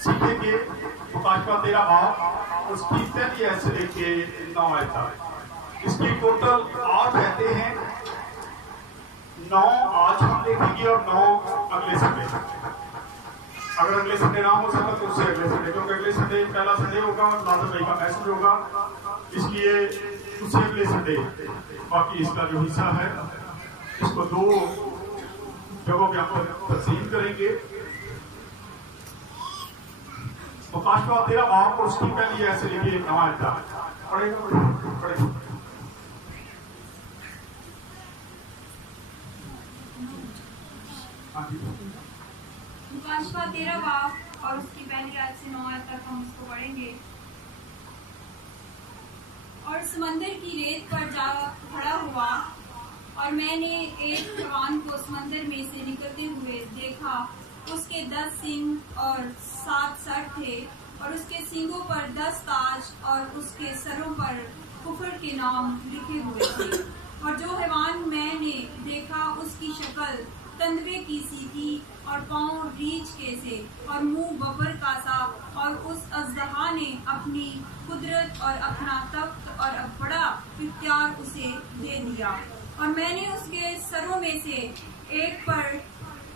सीखेंगे मुकाशवा 13 बाब उसकी पहली आयत से लेके 9 आयत तक। इसकी टोटल 8 रहते हैं, 9 आज हम देखेंगे और 9 अगले संडे। अगर अगले संडे ना हो सका तो उससे अगले संडे, क्योंकि अगले संडे पहला संडे होगा और नाज़र भाई का मैसेज होगा, इसलिए उससे अगले संडे बाकी इसका जो हिस्सा है इसको 2 जगहों पे हम तकसीम करेंगे। मुकाशवा 13 बाब और उसकी पहली आयत से लेके 9 आयत तक पढ़ेगा। मुकाशवा 13 बाब और उसकी पहली आयत से 9 आयत तक हम उसको पढ़ेंगे। और समंदर की रेत पर जा खड़ा हुआ और मैंने एक हैवान को समंदर में से निकलते हुए देखा। उसके 10 सींग और 7 सर थे और उसके सींगों पर 10 ताज और उसके सरों पर कुफर के नाम लिखे हुए थे। और जो हैवान मैंने देखा उसकी शक्ल तंदवे की सी थी और पांव रीछ के से और मुंह बबर का सा। और उस अज़दहा ने अपनी कुदरत और अपना तख्त और बड़ा इख्तियार उसे दे दिया। और मैंने उसके सरों में से एक पर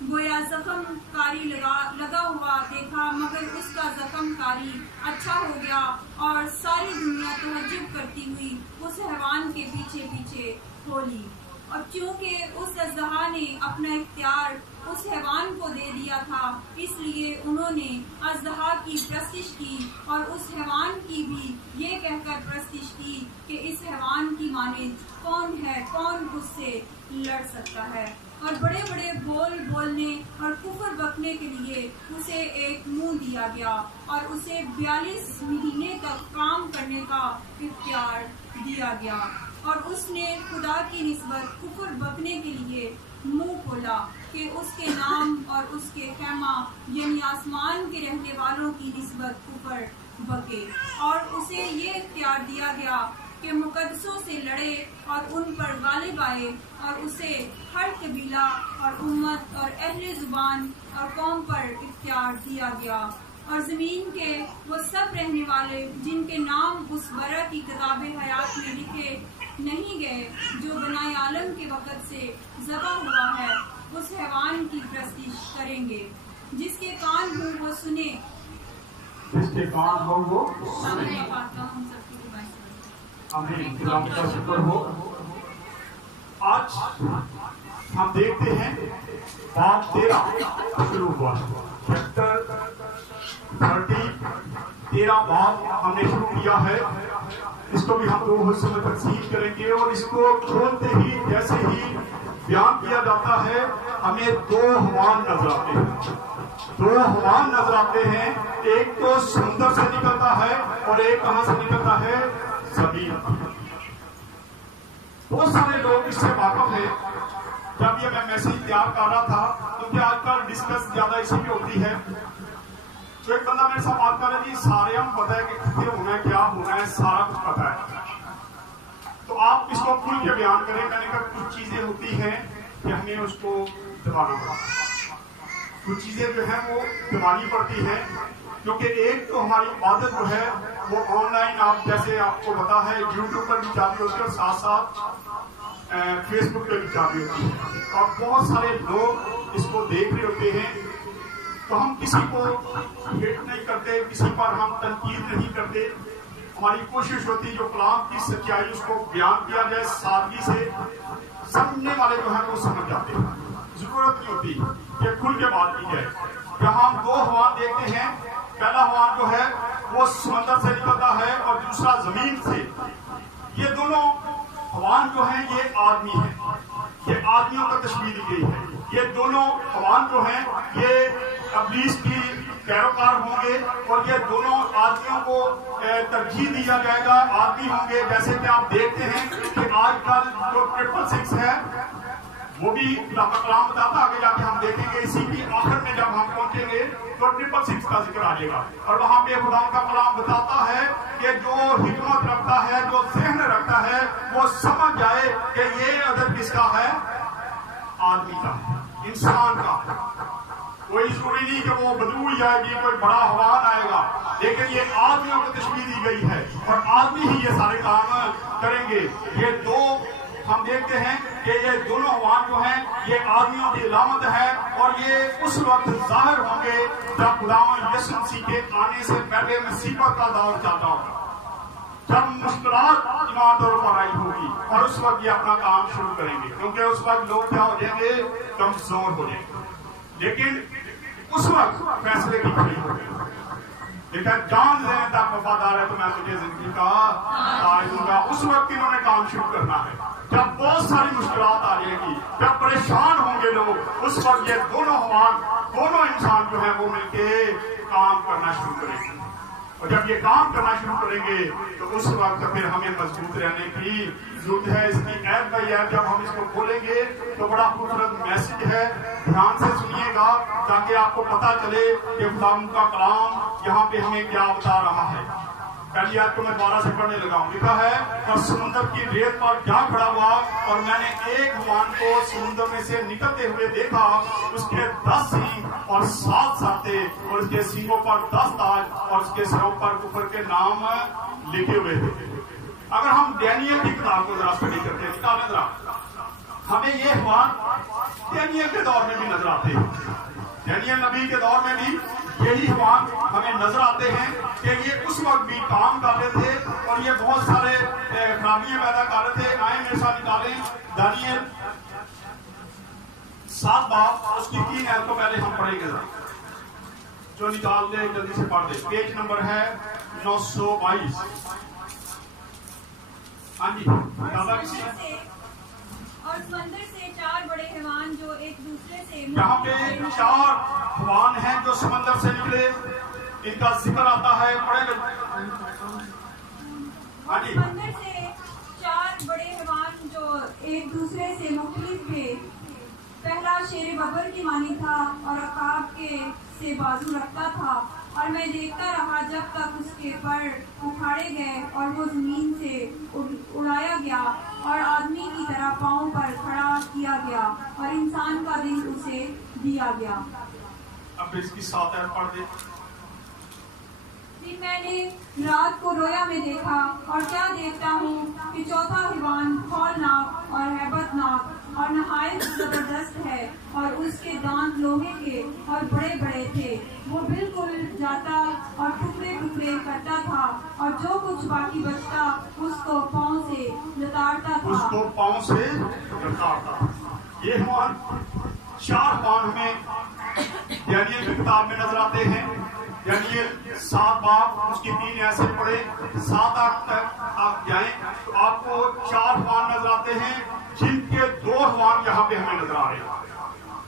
गोया जख्म कारी लगा हुआ देखा, मगर उसका जख्म कारी अच्छा हो गया और सारी दुनिया तहज्जुब करती हुई उस हैवान के पीछे पीछे खोली। और क्योंकि उस अज़दहा ने अपना इख्तियार उस हैवान को दे दिया था, इसलिए उन्होंने अज़दहा की प्रस्तिश की और उस हैवान की भी ये कहकर प्रस्तिश की कि इस हैवान की मानिंद कौन है, कौन उससे लड़ सकता है। और बड़े बड़े बोल बोलने और कुफर बकने के लिए उसे एक मुंह दिया गया और उसे 42 महीने तक काम करने का इख्तियार दिया गया। और उसने खुदा की निस्बत कुफर बकने के लिए मुंह खोला कि उसके नाम और उसके खेमा यानी आसमान के रहने वालों की निस्बत कुफर बके। और उसे ये इख्तियार दिया गया कि मुकद्दसों से लड़े और उन पर गालिब आए। और उसे हर कबीला और उम्मत और अहले जुबान और कौम पर इख्तियार दिया गया। और जमीन के वो सब रहने वाले जिनके नाम उस बरा की किताबे हयात में लिखे नहीं गए, जो बनाए आलम के वक़्त से ज़बा हुआ है, उस हैवान की प्रस्तिश करेंगे। जिसके कान हो वो सुने, जिसके कान हो वो सुने। आमीन। खुदा का शुक्र हो। आज हम देखते हैं बाब 13 शुरू हुआ, चैप्टर 13 बाब हमने शुरू किया है। इसको भी हम 2 हिस्सों में तकसीम करेंगे और इसको खोलते ही जैसे ही बयान किया जाता है हमें 2 हैवान नजर आते हैं। 2 हैवान नजर आते हैं, एक तो समुद्र से निकलता है और एक कहां से निकलता है, जमीन। बहुत सारे लोग इससे वाकफ है। जब ये मैं मैसेज तैयार कर रहा था, क्योंकि आजकल डिस्कस ज्यादा इसी पे होती है, तो एक बंदा मेरे साथ बात कर रहा है, सारे हम पता है कि कितने होना है, क्या होना है, सारा कुछ पता है, तो आप इसको खुल के बयान करें। मैंने कहा कुछ चीजें होती हैं कि हमें उसको दबाना पड़ता है, कुछ चीजें जो है वो दबानी पड़ती है, क्योंकि एक तो हमारी इबादत जो है वो ऑनलाइन, आप जैसे आपको पता है यूट्यूब पर भी चालू होती है और साथ साथ फेसबुक पर भी चालू होती है और बहुत सारे लोग इसको देख रहे होते हैं। तो हम किसी को हेट नहीं करते, किसी पर हम तनकीद नहीं करते। हमारी कोशिश होती है जो कलाम की सच्चाई उसको बयान किया जाए सादगी से, समझने वाले जो है वो समझ जाते हैं। जरूरत नहीं होती कि खुल के बात की जाए। यहाँ हम 2 हैवान देखते हैं। पहला हैवान जो है वो समंदर से निकलता है और दूसरा जमीन से। ये दोनों हैवान जो है ये आदमी है, ये आदमियों का तशबीह दी गई है। ये दोनों हैवान जो हैं ये इब्लीस की पैरोकार होंगे और ये दोनों आदमियों को तरजीह दिया जाएगा, आदमी होंगे। जैसे कि आप देखते हैं कि आजकल जो 666 है वो भी कलाम बताता, आगे जाके हम देखेंगे इसी की आखिर में जब हम पहुंचेंगे तो 666 का जिक्र आ जाएगा और वहां पे खुदा का कलाम बताता है कि जो हिकमत रखता है, जो ज़हन रखता है, वो समझ जाए कि ये अदद किसका है, आदमी का, इंसान का। कोई जरूरी नहीं कि वो बदबू ही आएगी, कोई बड़ा हवान आएगा, लेकिन ये आदमियों को तशबीह दी गई है और आदमी ही ये सारे काम करेंगे। ये दो हम देखते हैं कि ये दोनों हवान जो हैं ये आदमियों की अलामत है और ये उस वक्त जाहिर होंगे जब खुदावंद यीशु मसीह के आने से पहले मुसीबत का दौर चलता होगा, जब मुश्किलात ईमानदारों पर आई होगी और उस वक्त ये अपना काम शुरू करेंगे, क्योंकि उस वक्त लोग क्या हो जाएंगे, कमजोर हो जाएंगे। लेकिन उस वक्त फैसले की घड़ी हो गई, लेकिन जान देने तक वफादार है तो मैं तुझे जिंदगी का ताज दूंगा। उस वक्त इन्होंने काम शुरू करना है जब बहुत सारी मुश्किलात आ जाएगी, जब परेशान होंगे लोग, उस वक्त ये दोनों हवान, दोनों इंसान जो है वो मिलके काम करना शुरू करेंगे। और जब ये काम करना शुरू करेंगे तो उस वक्त फिर हमें मजबूत रहने की जरूरत है। इसकी ऐप का ऐप जब हम इसको खोलेंगे तो बड़ा खूबसूरत मैसेज है, ध्यान से सुनिएगा ताकि आपको पता चले कि खुदा का कलाम यहाँ पे हमें क्या बता रहा है। पहली बात को मैं दोबारा से पढ़ने लगा हूँ। लिखा है, और समुद्र की रेत पर जा खड़ा हुआ और मैंने एक हवान को समुद्र में से निकलते हुए देखा, उसके 10 सींग और 7 साते और उसके सींगों पर 10 ताज और उसके सिरों पर कुफर के नाम लिखे हुए थे। अगर हम डैनियल की किताब को जरा स्टडी करते हैं, निकालें जरा, हमें ये हवान डैनियल के दौर में भी नजर आते हैं। डैनियल नबी के दौर में भी यही हवान हमें नजर आते हैं कि ये उस वक्त भी काम कर रहे थे और ये बहुत सारे खराबियां पैदा कर रहे थे। आए मेरे साथ निकालें दानियल 7 बाब उसकी 3 आयत को पहले हम पढ़ेंगे जरा, जो निकाल दे जल्दी से पढ़ दे। पेज नंबर है 922। हाँ जी, दादा किसी और समंदर से 4 बड़े हैवान जो एक दूसरे से, यहाँ पे 4 हवान हैं जो समंदर से निकले, इनका जिक्र आता है। समंदर से 4 बड़े हैवान जो एक दूसरे से मुख्तलिफ थे। पहला शेर बबर की मानी था और अकाब के से बाजू रखता था, और मैं देखता रहा जब तक उसके पर उठाड़े गए और वो जमीन से उड़ाया गया और आदमी की तरह पांव पर खड़ा किया गया और इंसान का दिल उसे दिया गया। अब इसकी 7 आयत पढ़ दे। फिर मैंने रात को रोया में देखा और क्या देखता हूँ कि चौथा हिवान खौलनाक और हैबतनाक और नहायत जबरदस्त है और उसके दांत लोहे के और बड़े बड़े थे। वो बिल्कुल जाता और टुकड़े टुकड़े करता था और जो कुछ बाकी बचता उसको पांव से लताड़ता था। ये हवान 4 हवान हमें डैनियल की किताब में नजर आते हैं। डैनियल 7 बाब उसकी 3 ऐसे पढ़े, 7 तक आप जाएं तो आपको 4 हवान नजर आते हैं, जिनके 2 हवान यहाँ पे हमें नजर आ रहे हैं।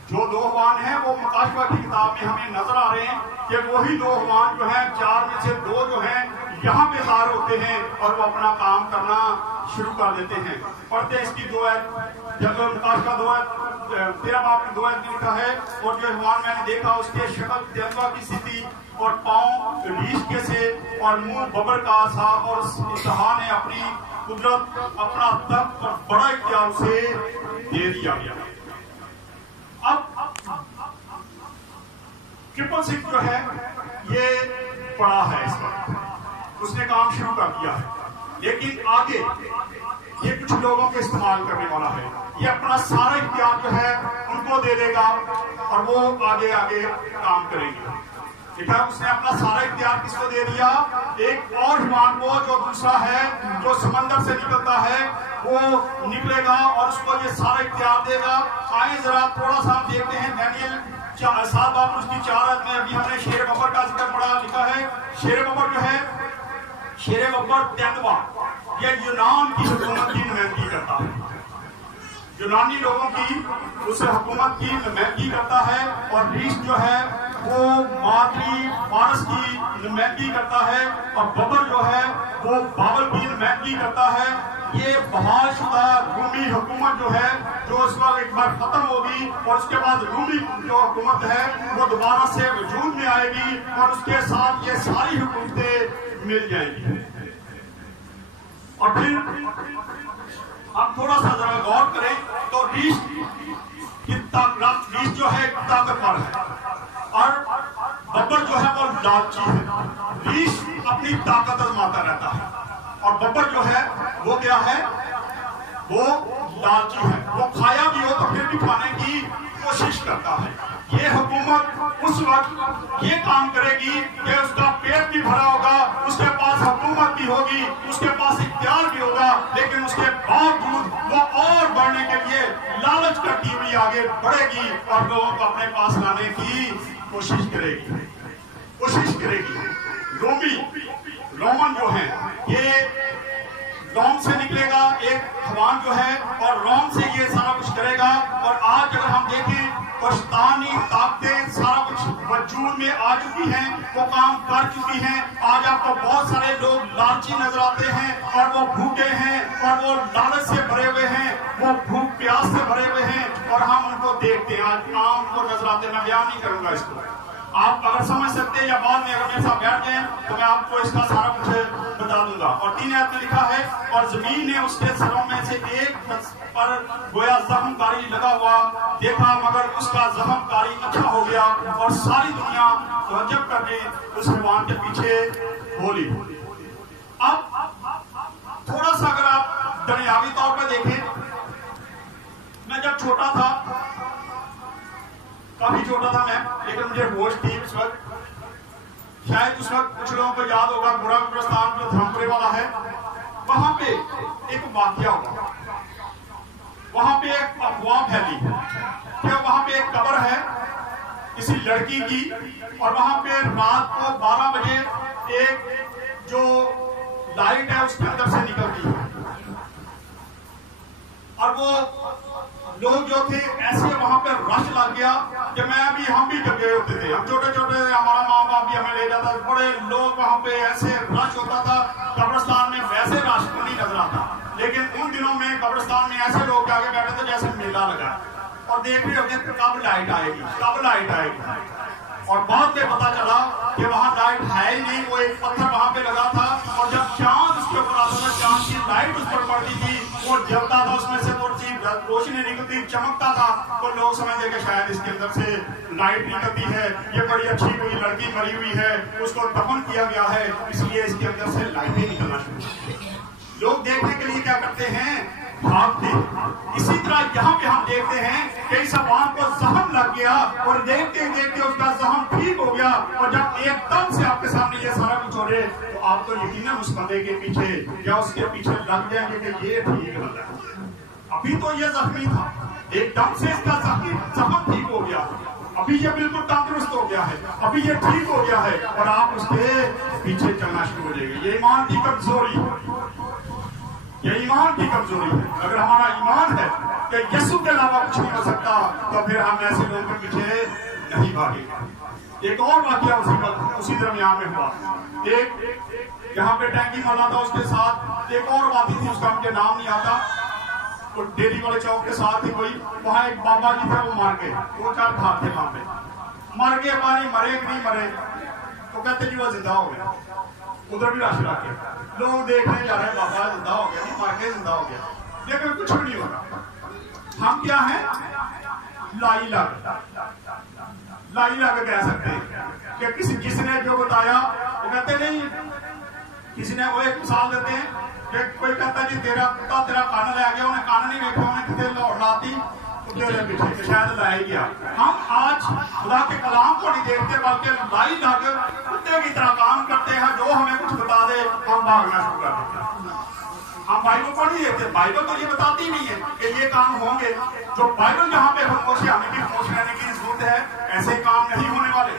जो 2 हवान हैं वो मुकाशवा की किताब में हमें नजर आ रहे हैं कि वही 2 हवान जो हैं, 4 में से 2 जो हैं यहाँ पे ज़ाहिर होते हैं और वो अपना काम करना शुरू कर देते हैं। पढ़ते हैं इसकी 2 आयत, जब मुकाशवा 2 आयत 13 बाब में 2 आयत में लिखा है, और जो हवान मैंने देखा उसके शक्ल तेंदुआ की सी थी और पांव रीछ के से और मुंह बबर का था, और इंतहा ने अपनी कुदरत अपना तख्त और बड़ा इख्तियार से दे दिया गया। अब ट्रिपल सिक्स जो है ये पड़ा है, इस वक्त उसने काम शुरू कर दिया है, लेकिन आगे ये कुछ लोगों के इस्तेमाल करने वाला है। ये अपना सारा इख्तियार जो है उनको दे देगा और वो आगे आगे काम करेंगे। ठीक है, उसने अपना सारा इख्तियार किसको दे दिया? एक और हिवान को, जो दूसरा है जो समंदर से निकलता है, वो निकलेगा और उसको ये सारा इख्तियार देगा। आए जरा थोड़ा सा देखते हैं डैनियल 7 बाब उसकी 4 आयत में। अभी हमने शेर बबर का जिक्र पढ़ा, लिखा है शेर बबर जो है, शेर बबर तेंदुआ, ये यूनान की हुकूमत की नुमाइंदगी करता है। यूनानी लोगों की उस हुकूमत की नुमाइंदगी करता है, और रीछ जो है वो मादरी फारस की नुमाइंदगी करता है, और बबर जो है वो बाबल की नुमाइंदगी करता है। ये बहालशुदा रूमी हुकूमत जो है, जो इस वक्त एक बार खत्म होगी और उसके बाद रूमी जो हुकूमत है वो दोबारा से वजूद में आएगी और उसके साथ ये सारी हुकूमतें मिल जाएंगी। और फिर आप थोड़ा सा जरा गौर करें तो रीछ जो है ताकतवर है, लालची है। रीछ अपनी ताकत आजमाता रहता है और बब्बर जो है वो क्या है, वो लालची है। वो खाया भी हो तो फिर भी खाने की कोशिश करता है। ये हुकूमत उस वक्त ये काम करेगी कि उसका पेट भी भरा होगा, उसके पास हुकूमत भी होगी, उसके पास इख्तियार भी होगा, लेकिन उसके बावजूद वो और बढ़ने के लिए लालच करती हुई आगे बढ़ेगी और लोगों को अपने पास लाने की कोशिश करेगी। रोमन जो है ये रोम से निकलेगा एक हवान जो है, और रोम से ये सारा कुछ करेगा। और आज अगर हम देखें तो शैतानी ताकतें सारा कुछ वजूद में आ चुकी हैं, वो काम कर चुकी हैं। आज आपको बहुत सारे लोग लालची नजर आते हैं और वो भूखे हैं और वो लालच से भरे हुए हैं, वो भूख प्यास से भरे हुए हैं और हम उनको देखते हैं। आज आम को नजर आते हैं, मैं बयान नहीं करूंगा इसको, आप अगर समझ सकते हैं या बाद में अगर मेरे साथ बैठ जाए तो मैं आपको इसका सारा कुछ बता दूंगा। और 3 आयत में लिखा है, और जमीन ने उसके सरों में से एक पर गोया जख्मकारी लगा हुआ देखा, मगर उसका जख्मकारी अच्छा हो गया और सारी दुनिया तवज्जो करके उस हैवान के पीछे बोली। अब थोड़ा सा अगर आप दुनियावी तौर पर देखें, मैं जब छोटा था, काफी छोटा था मैं, लेकिन मुझे होश थी उस वक्त। शायद उस वक्त कुछ लोगों को याद होगा, बुरा कब्रिस्तान जो धर्मपुरे वाला है, वहां पे एक वाकया हुआ। वहां पे एक अफवाह फैली कि वहां पे एक कब्र है किसी लड़की की, और वहां पे रात को 12 बजे एक जो लाइट है उसके अंदर से निकलती है। और वो लोग जो थे ऐसे वहां पे रश लग गया कि हम भी जब गए होते थे, हम छोटे छोटे, हमारा माँ बाप भी हमें ले जाता था, बड़े लोग वहां पे ऐसे रश होता था। कब्रिस्तान में वैसे रश नहीं नजर आता, लेकिन उन दिनों में कब्रिस्तान में ऐसे लोग जाके बैठे थे जैसे मेला लगा, और देख रहे होते कब लाइट आएगी, कब लाइट आएगी। और बाद में पता चला कि वहां लाइट है ही नहीं, वो एक पत्थर वहां पे लगा था, और जब चांद उसके ऊपर आता था, चांद की लाइट उस पर पड़ती थी, वो जलता था, उसमें से थोड़ी सी रोशनी निकलती, चमकता था, तो लोग समझते कि शायद इसके अंदर से लाइट निकलती है, ये बड़ी अच्छी कोई लड़की मरी हुई है, उसको दफन किया गया है, इसलिए इसके अंदर से लाइटें निकलना शुरू। लोग देखने के लिए क्या करते हैं, भागते। इसी तरह यहाँ पे हम देखते हैं कि इस अवाम को जख्म लग गया, और देखते देखते उसका जख्म ठीक हो गया, और जब एकदम से आपके सामने ये सारा कुछ हो रहे, तो आप तो यकीनन उस बंदे के पीछे या उसके पीछे लग जाएंगे कि ये ठीक बंदा है। अभी तो ये जख्मी था, एकदम से इसका जख्म ठीक हो गया, अभी ये बिल्कुल तंदुरुस्त हो गया है, अभी ये ठीक हो गया है, और आप उसके पीछे चलना शुरू हो जाएंगे। ये ईमान की कमजोरी, ये ईमान की कमजोरी है। अगर हमारा ईमान है कि यीशु के अलावा कुछ नहीं हो सकता, तो फिर हम ऐसे लोगों के पीछे नहीं भागेंगे। एक और वाकया उसी दरमियान में हुआ। एक यहाँ पे टैंकी वाला था, उसके साथ एक और वादी थी, उसका मुझे नाम नहीं आता, तो डेरी वाले चौक के साथ ही कोई, वहां एक बाबा जी थे, वो मार गए, 2-4 घर थे वहां पे, मर गए। पानी मरे कि नहीं मरे, तो कहते जी वो जिंदा हो गया। उधर भी राशि रख के लोग देखने जा रहे हैं, बाबा जिंदा हो गया, नहीं मर के जिंदा हो गया, लेकिन कुछ भी नहीं होगा। हम क्या है, लाई लग कह सकते हैं कि किसने जो बताया, वो कहते नहीं, किसी ने वो एक मिसाल देते हैं कि कोई कहता जी तेरा कुत्ता तेरा कान ले गया, उन्हें कान नहीं देखा, उन्हें कितने लाहौर लाती तेरे पीछे, शायद लाई गया। हम आज खुदा के कलाम को नहीं देखते, बल्कि लाई लग कुत्ते की तरह काम करते हैं। जो हमें कुछ बता दे हम भागना शुरू कर देते हैं। हम बाइबल को नहीं देखते, बाइबल तो ये बताती नहीं है कि ये काम होंगे। जो बाइबल जहाँ पे खामोश रहने की जरूरत है, ऐसे काम नहीं होने वाले।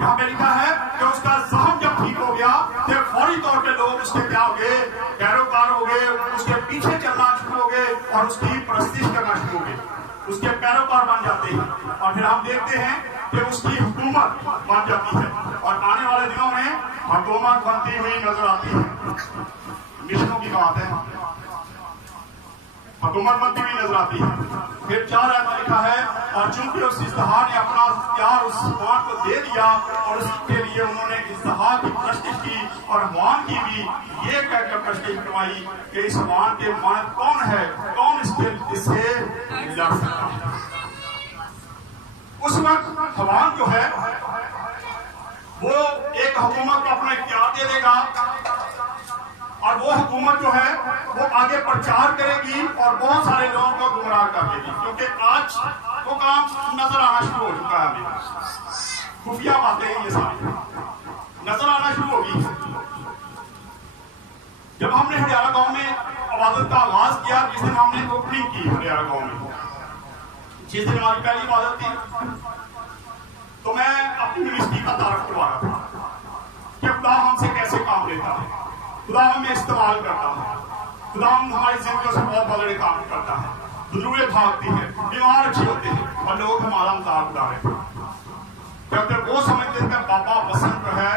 यहाँ पे लिखा है कि उसका जख्म जब ठीक हो गया, तो फौरी तौर पे लोग उसके क्या हो गए, पैरोकार हो गए, उसके पीछे चलना शुरू हो गए और उसकी परस्तिश करना शुरू हो गए, उसके पैरोकार बन जाते हैं। और फिर हम देखते हैं कि उसकी हुकूमत बन जाती है, और आने वाले दिनों में हुकूमत बनती हुई नजर आती है। मिशनों की बात है, हुकूमत बनती हुई नजर आती है। फिर 4 आयत में लिखा है, और चूंकि उस इस्तिहा ने अपना इख्तियार उस हुआन को दे दिया, और उसके लिए उन्होंने इस्तिहा की प्रस्तिश की और हुआन की भी ये कहकर प्रस्तिश करवाई कि इस हुआन के मानद कौन है, कौन इससे लड़ सकता है। उस वक्त हुआन जो है वो एक हुकूमत को अपना इख्तियार दे देगा और वो हुकूमत जो है वो आगे प्रचार करेगी और बहुत सारे लोगों को गुमराह कर देगी, क्योंकि आज वो काम नजर आना शुरू हो चुका है। अभी खुफिया बातें हैं ये सारी नजर आना शुरू होगी। जब हमने हरियाणा गांव में इबादत का आगाज किया, जिस दिन हमने ओपनिंग की हरियाणा गांव में, जिस दिन हमारी पहली इबादत थी, तो मैं अपनी मिनिस्ट्री का तारफ करवा रहा था कि खुदा हमसे कैसे काम लेता है, खुदा हमें इस्तेमाल करता है, खुदा हमारी जिंदगी से बहुत बड़े काम करता है, बुजुर्गें भागती है, बीमार अच्छे होते हैं और लोग हमारा मजाक उड़ा रहे हैं। जब वो समझते थे बाबा बसंत है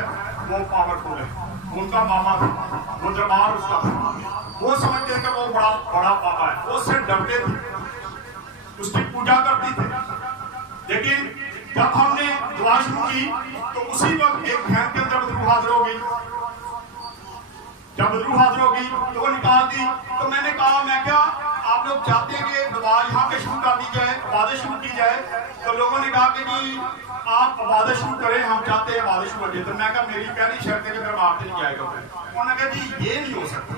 वो पावरफुल है, उनका बाबा था, वो दरबार उसका था, वो समझते थे वो बड़ा बाबा है, वो उससे डरते थे, उसकी पूजा करती थे। लेकिन जब हमने दुआ शुरू की तो उसी वक्त एक भैन के अंदर बदरू हाजिर हो गई। जब बदरू हाजिर हो गई तो वो निकाल दी। तो मैंने कहा, मैं क्या आप लोग चाहते हैं कि दुआ यहाँ पे शुरू कर दी जाए, इबादत शुरू की जाए? तो लोगों ने कहा कि जी आप इबादत शुरू करें, हम चाहते हैं इबादत शुरू करिए। तो मैं कहा मेरी पहली शर्त है कि दरबार से नहीं जाएगा। उन्होंने कहा जी ये नहीं हो सकता।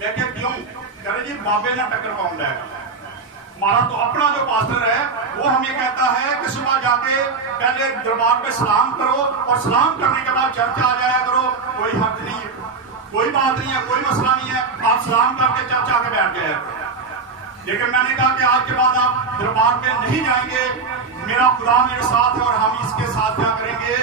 मैं क्या क्यों? कह रहे जी बाबे ना टक्कर पाउंड है, हमारा तो अपना जो पास्टर है वो हमें कहता है कि सुबह जाके पहले दरबार पे सलाम करो और सलाम करने के बाद चर्च आ जाया करो। कोई हद नहीं है, कोई बात नहीं है, कोई मसला नहीं है, आप सलाम करके चर्च आके बैठ गए। लेकिन मैंने कहा कि आज के बाद आप दरबार पे नहीं जाएंगे, मेरा खुदा मेरे साथ है और हम इसके साथ क्या करेंगे?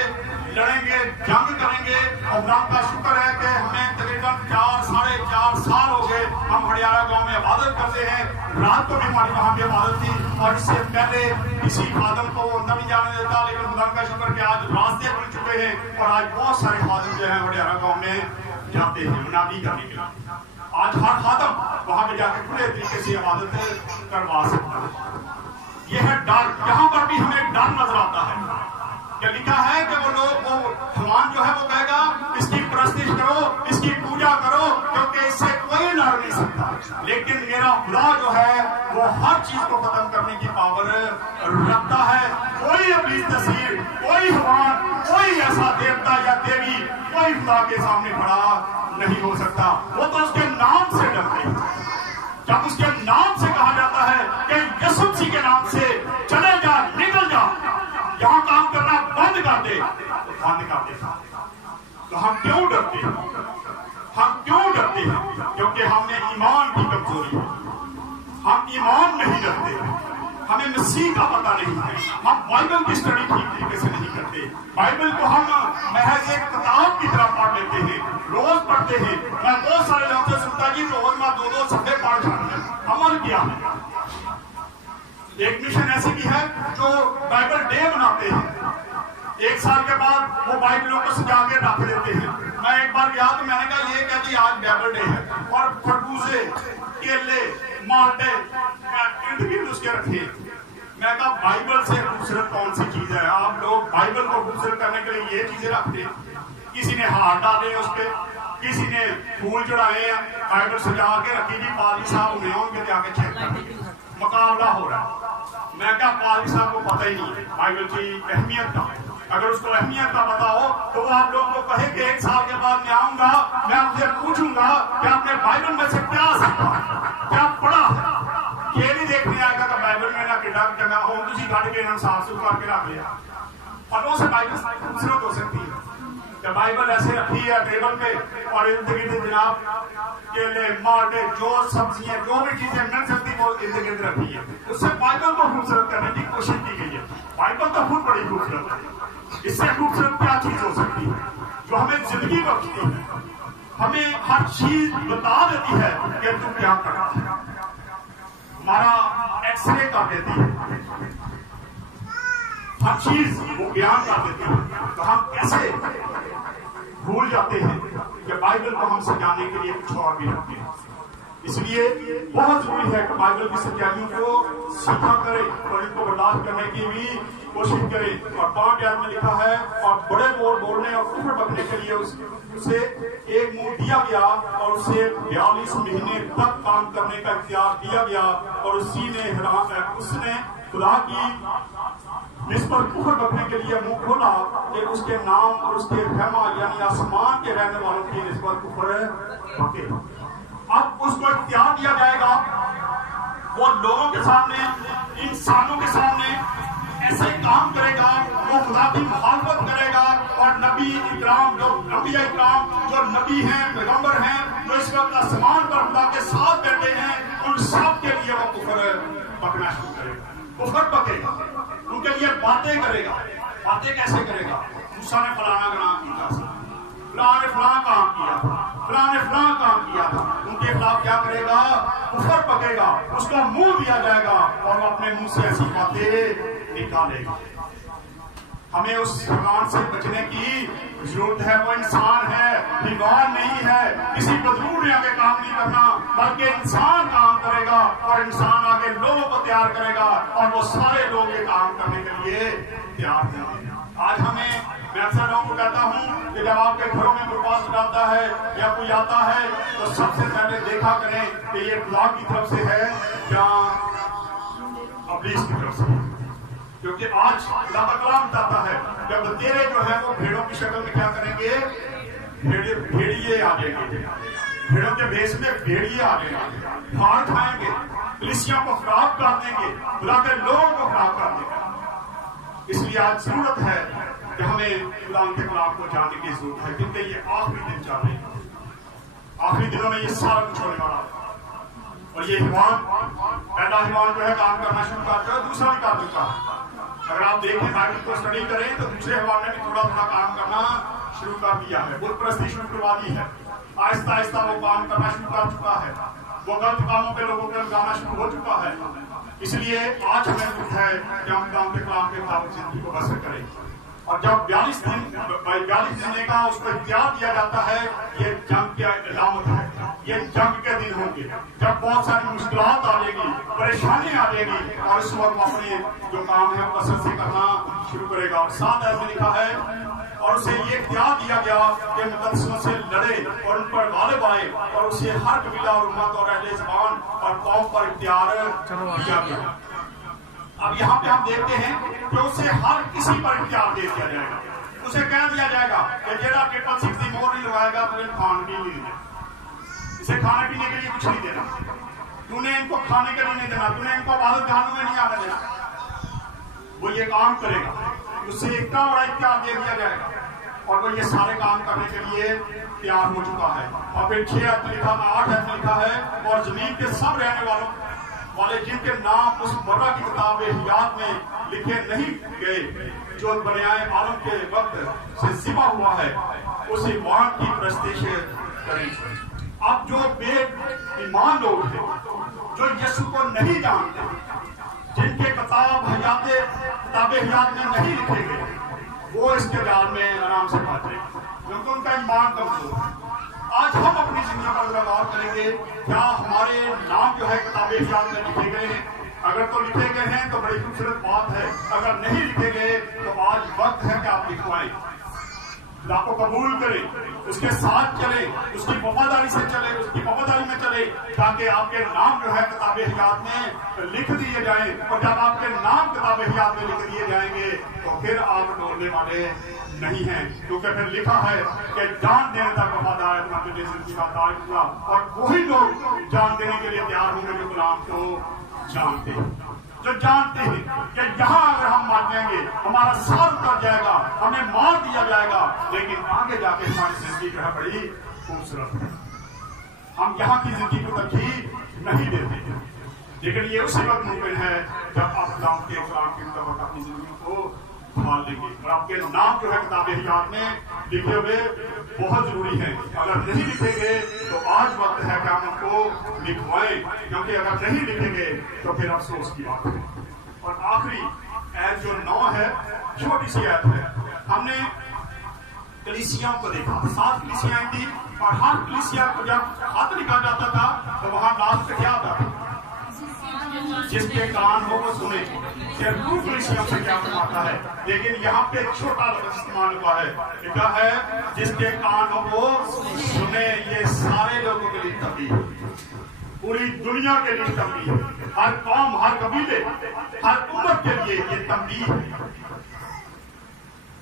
लड़ेंगे, जंग करेंगे। और खुदा का शुक्र है कि हमें तकरीबन 4-4.5 साल हो गए हम हरियाणा गांव में इबादत करते हैं। रात को भी हमारी वहां की इबादत थी और इससे पहले किसी खादम को वो अंदर नहीं जाने देता। लेकिन खुदा का शुक्र कि आज रास्ते खुल चुके हैं और आज बहुत सारे खादम जो है हरियाणा गांव में जाते हैं मुनादी करने के लिए। आज हर खादम वहां पे जाकर खुले तरीके से इबादत करवा सकता है। यह है डर। यहाँ पर भी हमें डर नजर आता है। क्या लिखा है कि वो लोग भगवान जो है वो कहेगा इसकी प्रस्तिश करो, इसकी पूजा करो, क्योंकि इससे कोई लड़ नहीं सकता। लेकिन मेरा खुदा जो है वो हर चीज को खत्म करने की पावर रखता है। कोई अपनी तस्वीर, कोई भगवान, कोई ऐसा देवता या देवी कोई खुदा के सामने खड़ा नहीं हो सकता। वो तो उसके नाम से डरते हैं। जब उसके नाम से कहा जाता है कि यीशु मसीह के नाम से चले जा, निकल जा, यहाँ काम करना बंद कर दे, तो बंद कर दे। तो हम क्यों डरते हैं? हम क्यों डरते हैं? क्योंकि हमने ईमान की कमजोरी है। हम ईमान नहीं रखते, हमें मसीह का पता नहीं है, हम बाइबल की स्टडी ठीक तरीके से नहीं करते। बाइबल को हम महज एक किताब की तरह पढ़ लेते हैं, रोज पढ़ते हैं। मैं बहुत सारे लोगों से सुनता जी रोज में 2-2 सफ़े पढ़ जाते हैं। अमल किया है। एक मिशन ऐसी भी है जो बाइबल डे मनाते हैं। 1 साल के बाद वो बाइबलों को सजा के रख देते हैं। मैं एक बार गया तो मैंने कहा ये क्या जी आज बाइबल डे है और खरबूजे, केले, माल्टे इर्द गिर्द उसके रखे। मैं कहा बाइबल से खूबसूरत कौन सी चीज है? आप लोग बाइबल को खूबसूरत करने के लिए ये चीजें रखते हैं। किसी ने हार डाले हैं उस पर, किसी ने फूल चढ़ाए हैं, बाइबल सजा के रखी जी। पादरी साहब उन्हें उनके जाके चेक मुकाबला हो रहा है। मैं क्या पादरी साहब को पता ही नहीं है बाइबल की अहमियत का। अगर उसको अहमियत का पता हो तो वो आप लोगों को कहे कि 1 साल के बाद मैं आऊंगा, मैं आपसे पूछूंगा कि आपने बाइबल में से क्या सीखा, क्या पढ़ा। ये नहीं देखने आएगा कि बाइबल में ना किताब चंगा हो, तुझी काट के हम साफ सुथरा करके रख लिया। फलों से बाइबल खूबसूरत हो सकती है। जब बाइबल ऐसे रखी है टेबल पे और इर्द गिर्द जनाब केले, माल्टे, जो सब्जियां, जो भी चीजें मिल सकती वो इर्द गिर्द रखी है, उससे बाइबल को खूबसूरत करने की कोशिश की गई है। बाइबल तो खुद बड़ी खूबसूरत है। इससे खूबसूरत क्या चीज हो सकती है? जो हमें जिंदगी बख्शती है, हमें हर चीज बता देती है कि तुम क्या करना है, हमारा एक्सरे कर देती है, हर चीज वो बयान कर देती है। तो हम कैसे भूल जाते हैं कि बाइबल को हम समझाने के लिए कुछ और भी रखते हैं। इसलिए बहुत जरूरी है कि बाइबल की सच्चाइयों को सीखा करें और इनको बर्दाश्त करने की भी कोशिश करें। और 5 याद में लिखा है और बड़े बोल बोलने और कुफर बकने के लिए उसे एक मुंह दिया गया और उसे 42 महीने तक काम करने का इख्तियार दिया गया और उसने खुदा की इस पर कुफर बकने के लिए मुंह खोला कि उसके नाम और उसके रहमा यानी आसमान के रहने वालों की निस्बत कुफर बके। अब उसको इख्तियार दिया जाएगा, वो लोगों के सामने, इंसानों के सामने ऐसे काम करेगा, वो खुदा की मुखालफत करेगा और नबी इकराम जो नबी हैं, पैगंबर हैं, जो इस वक्त आसमान पर खुदा के साथ बैठे हैं, उन सब के लिए वो कुफर पकना शुरू करेगा, कुफर पकेगा, उनके लिए बातें करेगा। बातें कैसे करेगा? मूसा ने फलाना काम किया था, फलां ने फलां काम किया था, फलां ने फलां काम किया था, उनके खिलाफ क्या करेगा? कुफर पकेगा, उसका मुंह दिया जाएगा और वो अपने मुंह से ऐसी बातें निकालेगा। हमें उस हैवान से बचने की जरूरत है। वो इंसान है, दीवार नहीं है, किसी बदलू ने आगे काम नहीं करना, बल्कि इंसान काम करेगा और इंसान आगे लोगों को तैयार करेगा और वो सारे लोग ये काम करने के लिए तैयार हैं। आज मैं अक्सर लोगों को कहता हूँ कि जब आपके घरों में कोई पास डालता है या कोई आता है तो सबसे पहले देखा करें कि ये खुदा की तरफ से है या इब्लीस की तरफ से। क्योंकि आज खुदा का कलाम बताता है जब तेरे जो है वो भेड़ों की शक्ल में क्या करेंगे? भेड़िए आ जाएंगे, भेड़ों के भेष में भेड़िए आ जाएंगे, फाड़ खाएंगे, कलीसिया को खराब कर देंगे, खुदा के लोगों को खराब कर देंगे। इसलिए आज जरूरत है कि हमें खुदा के कलाम को जानने की जरूरत है, क्योंकि ये आखिरी दिन चल रहे हैं। आखिरी दिनों में ये सारा कुछ होने वाला है और ये हिवान, पहला हिवान जो है काम करना शुरू कर चुका है, दूसरा भी कर चुका है। अगर आप देखें बाइबल को स्टडी करें तो दूसरे हिवान ने भी थोड़ा थोड़ा काम करना शुरू कर दिया है, बुत परस्ती शुरू करवा दी है, आहिस्ता आहिस्ता वो काम करना शुरू कर चुका है, वो गलत कामों पे लोगों को लगाना शुरू हो चुका है। इसलिए आज हमें जरूरत है कि हम खुदा के कलाम के मुताबिक जिंदगी को बसर करें। और जब 42 दिन का उसको इख्तियार दिया जाता है, ये जंग की अलामत है, ये जंग के दिन होंगे जब बहुत सारी मुश्किलात आ जाएगी, परेशानी आ जाएगी और इस वक्त अपने जो काम है वो कसरत से करना शुरू करेगा। और साथ ऐसे लिखा है और उसे ये इख्तियार दिया गया कि मुकद्दसों से लड़े और उन पर गालिब आए और उसे हर कबीला और उम्मत और अहले ज़बान और कौम पर इख्तियार दिया गया। अब यहाँ पे हम देखते हैं कि उसे हर किसी पर इख्तियार दे दिया जाएगा। उसे कह दिया जाएगा कि जेड़ा 666 की मोहर नहीं लगाएगा तो खान पीने नहीं देना, इसे खाने पीने के लिए कुछ नहीं देना, तूने इनको खाने के लिए नहीं देना, तूने इनको इबादत खानों में नहीं आने देना। वो ये काम करेगा, उससे इतना बड़ा इख्तियार दे दिया जाएगा और वो ये सारे काम करने के लिए तैयार हो चुका है। और फिर 6 लिखा, 8 लिखा है और जमीन के सब रहने वाले जिनके नाम उस मर्रा की किताब हयात में लिखे नहीं गए जो बनियाए आलम के वक्त से जिबा हुआ है, उस ईमान की प्रस्तिश करें। अब जो बेईमान लोग हैं, जो यीशु को नहीं जानते, जिनके किताब हयात में नहीं लिखे गए, वो इसके जाल में आराम से फंसे क्योंकि उनका ईमान कमजोर है। आज हम अपनी जिंदगी पर गौर करेंगे, क्या हमारे नाम जो है किताबे हयात में लिखे गए हैं? अगर तो लिखे गए हैं तो बड़ी खूबसूरत बात है, अगर नहीं लिखे गए तो आज वक्त है कि आप लिखवाएं, खुदा को कबूल करें, उसके साथ चले, उसकी वफादारी से चले, उसकी वफादारी में चले, ताकि आपके नाम जो है किताबे हयात में लिख दिए जाएं। और जब आपके नाम किताबे हयात में लिख दिए जाएंगे तो फिर आप डोलने वाले नहीं है, क्योंकि फिर लिखा है कि जान देने तक वफादार है। और वही लोग जान देने के लिए तैयार होंगे जो गुलाम को जानते हैं, जो जानते हैं कि यहाँ अगर हम मर जाएंगे हमारा साथ उतर जाएगा, हमें मार दिया जाएगा, लेकिन आगे जाके हमारी जिंदगी जो है बड़ी खूबसूरत है। हम यहाँ की जिंदगी को तरजीह नहीं देते, लेकिन ये उसी वक्त मुमकिन है जब आप खुदा के कलाम के मुताबिक अपनी जिंदगी को संभाल लेंगे। और आपके नाम जो है किताबे हयात में लिखे हुए बहुत जरूरी है। अगर नहीं लिखेंगे तो आज वक्त है कि हम उनको लिखवाएं, क्योंकि अगर नहीं लिखेंगे तो फिर अफसोस की बात है। और आखिरी ऐत जो 9 है, छोटी सी ऐत है। हमने कलीसियाओं को देखा, 7 कलीसियाएं थी और हर कलीसिया को जब खत लिखा जाता था तो वहां लास्ट क्या था? जिसके कान हो वो सुने। कलीसियाओं से क्या फरमाता है, लेकिन यहाँ पे छोटा लफ्ज़ इस्तेमाल हुआ है, लिखा है जिसके कान हो वो सुने। ये सारे लोगों के लिए तभी पूरी दुनिया के लिए तंबीह है, हर कौम, हर कबीले, हर उम्मत के लिए ये तंबीह है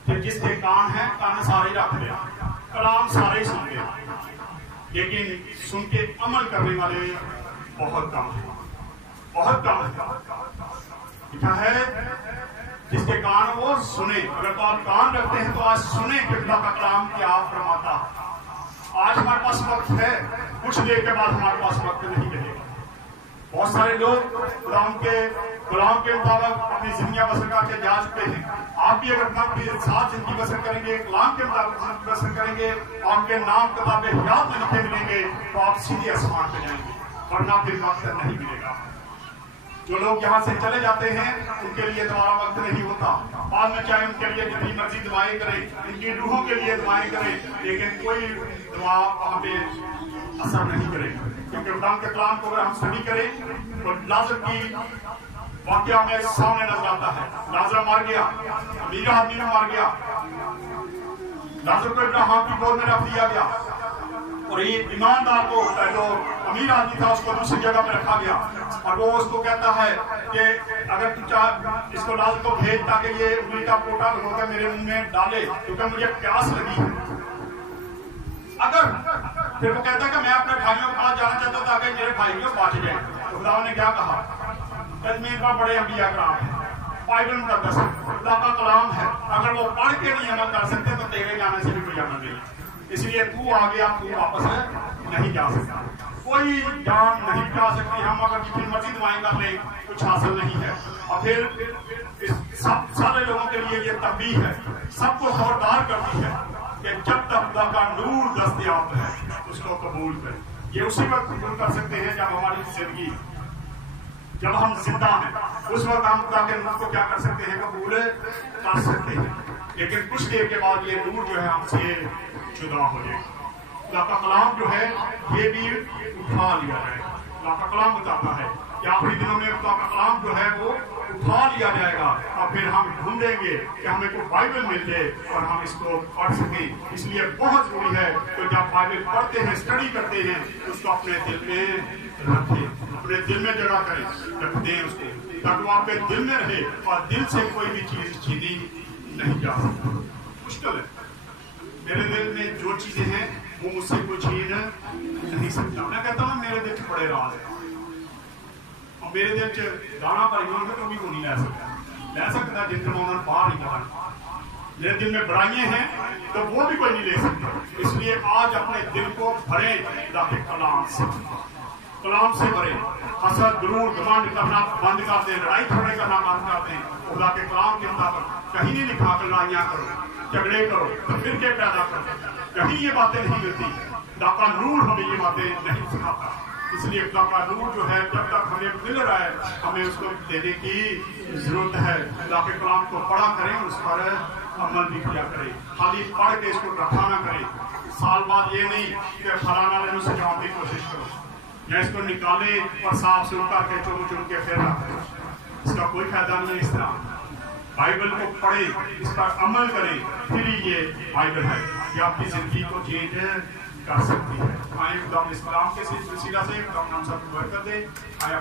कि जिसके कान है कान सारे रख ले, कलाम सारे सुन ले, लेकिन सुन के अमल करने वाले बहुत कम है, बहुत कम है। क्या है जिसके कान वो सुने। अगर तो आप कान रखते हैं तो आज सुने कि खुदा का कलाम क्या फरमाता है। आज हमारे पास वक्त है, कुछ देर के बाद हमारे पास वक्त नहीं मिलेगा। बहुत सारे लोग गुलाम के मुताबिक अपनी जिंदगी बसर करके जा चुके हैं। आप भी अगर अपने साथ जिंदगी बसर करेंगे, गुलाम के मुताबिक जिंदगी बसर करेंगे, आपके नाम किताब हयात में लिखे मिलेंगे तो आप सीधे आसमान पे जाएंगे, वरना फिर वक्त नहीं मिलेगा। जो लोग यहाँ से चले जाते हैं उनके लिए दोबारा वक्त नहीं होता। बाद में चाहे उनके लिए जितनी मर्जी दुआएं करें, इनकी रूहों के लिए दुआएं करें, लेकिन कोई दुआ वहां पे असर नहीं करेगा। क्योंकि खुदा के कलाम को अगर हम स्टडी करें तो लाजर की वाकया में सामने नजर आता है। लाजर मर गया, अमीर आदमी ने मर गया, लाजर को इब्राहिम की गोद में रख दिया गया और ये ईमानदार को जो अमीर आदमी था उसको दूसरी जगह पर रखा गया और वो उसको कहता है कि अगर तू चाह इसको लाजर को भेज ताकि ये उंगली का पोटा होकर मेरे मुंह में डाले क्योंकि मुझे प्यास लगी है। अगर फिर वो कहता है कि मैं अपने भाइयों के पास जाना चाहता हूँ ताकि मेरे भाई को बच जाए। तो खुदा ने क्या कहा, मेरे पास बड़े अंबिया कराम है, बाइबल मुकद्दस खुदा का कलाम है, अगर वो पढ़ के नहीं अमल कर सकते तो तेरे जाने से भी कोई अमल नहीं। इसलिए तू आ गया, तू वापस नहीं जा सकता, कोई जान नहीं जा सकती। हम अगर जितनी मर्जी दुआएं कर ले कुछ हासिल नहीं है। और फिर सब सारे लोगों के लिए ये तंबीह है, सबको खबरदार करती है कि जब तक खुदा का नूर दस्तयाब है उसको कबूल करें। ये उसी वक्त कबूल कर सकते हैं जब हमारी जिंदगी, जब हम जिंदा हैं, उस वक्त हम खुदा के नूर को क्या कर सकते हैं, कबूल कर सकते हैं। लेकिन कुछ देर के बाद ये नूर जो है हमसे जुदा हो जाएगा। खुदा का कलाम जो है ये भी उठा लिया जाएगा। खुदा का कलाम बताता है कि आखिरी दिनों में खुदा का कलाम जो है वो उठा लिया जाएगा और फिर हम ढूंढेंगे कि हमें कोई बाइबल मिल जाए और हम इसको पढ़ सकें। इसलिए बहुत जरूरी है कि जब बाइबल पढ़ते हैं, स्टडी करते हैं, उसको अपने दिल में रखें, अपने दिल में जगह करें, रख दें उसको, ताकि वो आपके दिल में रहे और दिल से कोई भी चीज छीनी नहीं जा सकती। मुश्किल है, मेरे दिल में जो चीजें हैं वो मुझसे कोई छीन नहीं सकता। मैं कहता हूँ मेरे दिल बड़े राज है और मेरे दिल च गाना भरी होंगे तो भी वो नहीं ले सकता जिनसे मैं उन्होंने बाहर नहीं निकाला। मेरे दिल में बुराइयां हैं तो वो भी कोई नहीं ले सकता। इसलिए आज अपने दिल को भरे ताकि कलाम से भरे। हसद, गुरूर, घमंड करना बंद कर दें, लड़ाई झगड़े करना बंद कर दें। खुदा के कलाम के मुताबिक कहीं नहीं लिखा कि लड़ाइयां करो, झगड़े करो, तो फिर के पैदा करो, कहीं ये बातें नहीं मिलती। खुदा का नूर हमें ये बातें नहीं सिखाता। इसलिए खुदा का नूर जो है जब तक हमें मिल रहा है हमें उसको देने की जरूरत है। खुदा के कलाम को पढ़ा करें, उस पर अमल भी किया करें, खाली पढ़ के इसको रखा ना करें। साल बाद ये नहीं कि फलाना ने मुझसे जवाब की कोशिश करो, या इसको निकाले और साफ सुन करके चुन के फिर रखें, इसका कोई फायदा नहीं। इस तरह बाइबल को पढ़े, इस पर अमल करें, फिर ये बाइबल है ये आपकी जिंदगी को चेंज कर सकती है। आए खुदा इस कलाम के सिलसिला से हम सब बरकत दे। आए